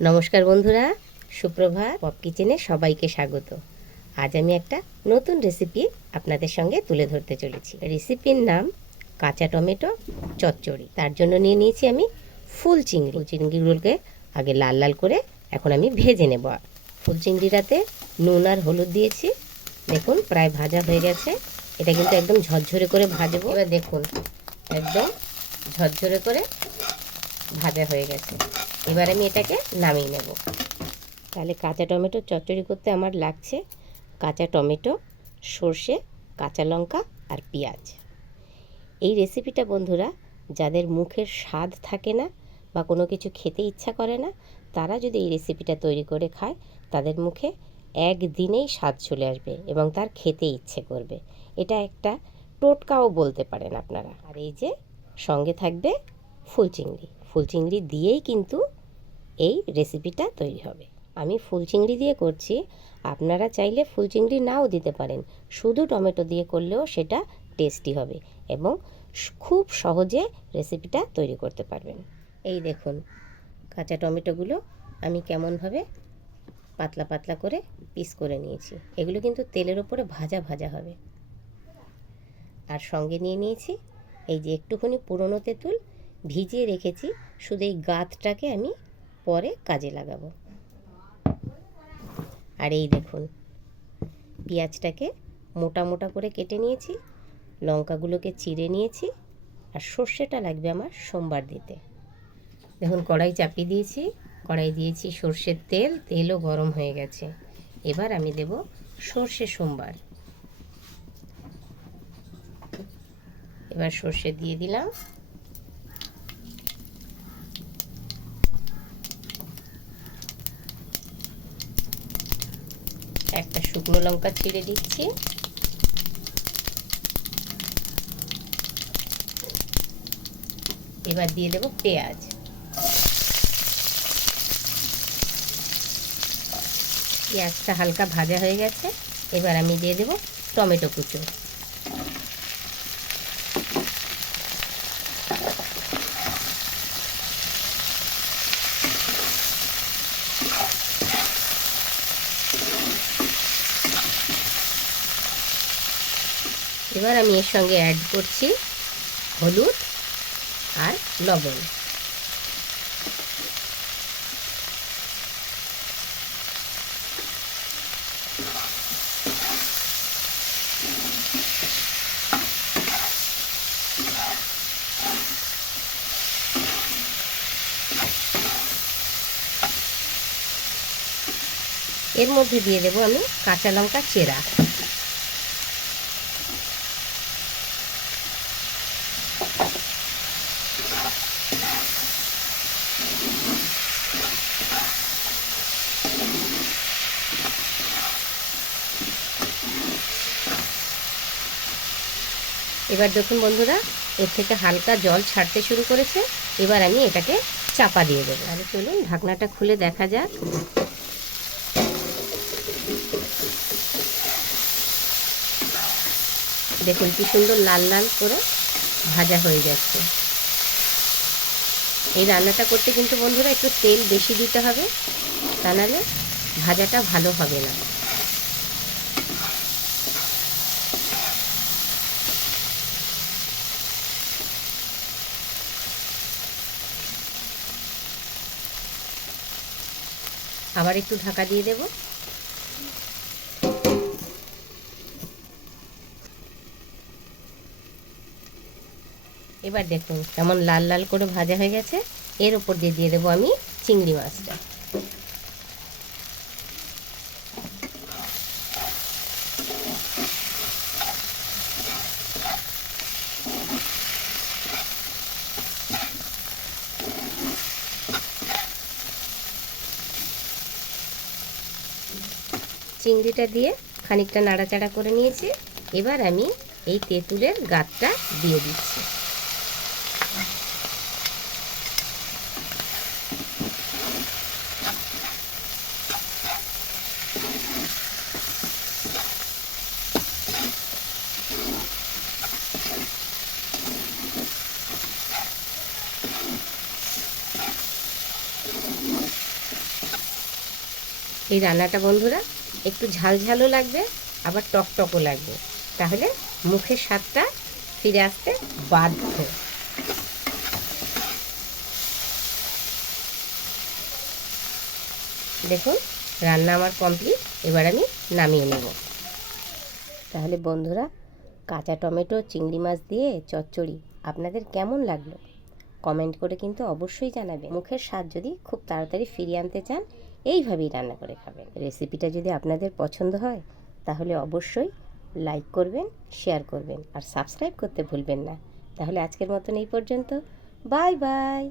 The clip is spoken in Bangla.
নমস্কার বন্ধুরা, সুপ্রভাত, পপ কিচেনে সবাইকে স্বাগত। আজ আমি একটা নতুন রেসিপি আপনাদের সঙ্গে তুলে ধরতে চলেছি। রেসিপির নাম কাঁচা টমেটো চচ্চড়ি। তার জন্য নিয়ে নিয়েছি আমি ফুল চিংড়ি। চিংড়িগুলোকে আগে লাল লাল করে এখন আমি ভেজে নেব। ফুল চিংড়িটাতে নুন আর হলুদ দিয়েছি। দেখুন, প্রায় ভাজা হয়ে গেছে। এটা কিন্তু একদম ঝরঝরে করে ভাজবো। এবার দেখুন, একদম ঝরঝরে করে ভাজা হয়ে গেছে। এবার আমি এটাকে নামিয়ে নেব। তাহলে কাঁচা টমেটো চচ্চড়ি করতে আমার লাগছে কাঁচা টমেটো, সর্ষে, কাঁচা লঙ্কা আর পেঁয়াজ। এই রেসিপিটা বন্ধুরা, যাদের মুখের স্বাদ থাকে না বা কোনো কিছু খেতে ইচ্ছা করে না, তারা যদি এই রেসিপিটা তৈরি করে খায়, তাদের মুখে একদিনেই স্বাদ চলে আসবে এবং তার খেতে ইচ্ছে করবে। এটা একটা টোটকাও বলতে পারেন আপনারা। আর এই যে সঙ্গে থাকবে ফুল চিংড়ি। ফুল চিংড়ি দিয়েই কিন্তু এই রেসিপিটা তৈরি হবে। আমি ফুল চিংড়ি দিয়ে করছি। আপনারা চাইলে ফুল চিংড়ি নাও দিতে পারেন। শুধু টমেটো দিয়ে করলেও সেটা টেস্টি হবে এবং খুব সহজে রেসিপিটা তৈরি করতে পারবেন। এই দেখুন, কাঁচা টমেটোগুলো আমি কেমনভাবে পাতলা পাতলা করে পিস করে নিয়েছি। এগুলো কিন্তু তেলের ওপরে ভাজা ভাজা হবে। আর সঙ্গে নিয়ে নিয়েছি এই যে একটুখানি পুরনো তেঁতুল ভিজিয়ে রেখেছি, শুধু এই গাঁতটাকে আমি পরে কাজে লাগাবো। আর এই দেখুন, পেঁয়াজটাকে মোটা মোটা করে কেটে নিয়েছি, লঙ্কাগুলোকে চিড়ে নিয়েছি, আর সর্ষেটা লাগবে আমার সোমবার দিতে। দেখুন, কড়াই চাপিয়ে দিয়েছি, কড়াই দিয়েছি সর্ষের তেল, তেলও গরম হয়ে গেছে। এবার আমি দেব সর্ষে সোমবার। এবার সর্ষে দিয়ে দিলাম। একটা শুকনো লঙ্কা ছিঁড়ে দিচ্ছি। এবার দিয়ে দেব পেঁয়াজ। পেঁয়াজটা হালকা ভাজা হয়ে গেছে। এবার আমি দিয়ে দেব টমেটো কুচো। এবার আমি এর সঙ্গে অ্যাড করছি হলুদ আর লবণ। এর মধ্যে দিয়ে দেবো আমি কাঁচা লঙ্কা চেরা। এবার দেখুন বন্ধুরা, এর থেকে হালকা জল ছাড়তে শুরু করেছে। এবার আমি এটাকে চাপা দিয়ে দেবো। তাহলে চলুন ঢাকনাটা খুলে দেখা যাক। দেখুন কি সুন্দর লাল লাল করে ভাজা হয়ে যাচ্ছে এই রান্নাটা করতে কিন্তু বন্ধুরা একটু তেল বেশি দিতে হবে, তা নাহলে ভাজাটা ভালো হবে না। আবার একটু ঢাকা দিয়ে দেব। এবার দেখুন কেমন লাল লাল করে ভাজা হয়ে গেছে। এর উপর দিয়ে দিয়ে দেবো আমি চিংড়ি মাছটা। চিংড়িটা দিয়ে খানিকটা নাড়াচাড়া করে নিয়েছি। এবার আমি এই তেঁতুলের গাতটা দিয়ে দিচ্ছি। এই রান্নাটা বন্ধুরা একটু ঝাল ঝালও লাগবে, আবার টক টকও লাগবে। তাহলে মুখের স্বাদটা ফিরে আসতে বাধ্য। দেখুন, রান্না আমার কমপ্লিট, এবার আমি নামিয়ে নেব। তাহলে বন্ধুরা, কাঁচা টমেটো, চিংড়ি মাছ দিয়ে চচ্চড়ি আপনাদের কেমন লাগল? কমেন্ট করে কিন্তু অবশ্যই জানাবেন। মুখের স্বাদ যদি খুব তাড়াতাড়ি ফিরিয়ে আনতে চান এইভাবেই রান্না করে খাবেন। রেসিপিটা যদি আপনাদের পছন্দ হয়, তাহলে অবশ্যই লাইক করবেন, শেয়ার করবেন আর সাবস্ক্রাইব করতে ভুলবেন না। তাহলে আজকের মতন এই পর্যন্ত। Bye bye.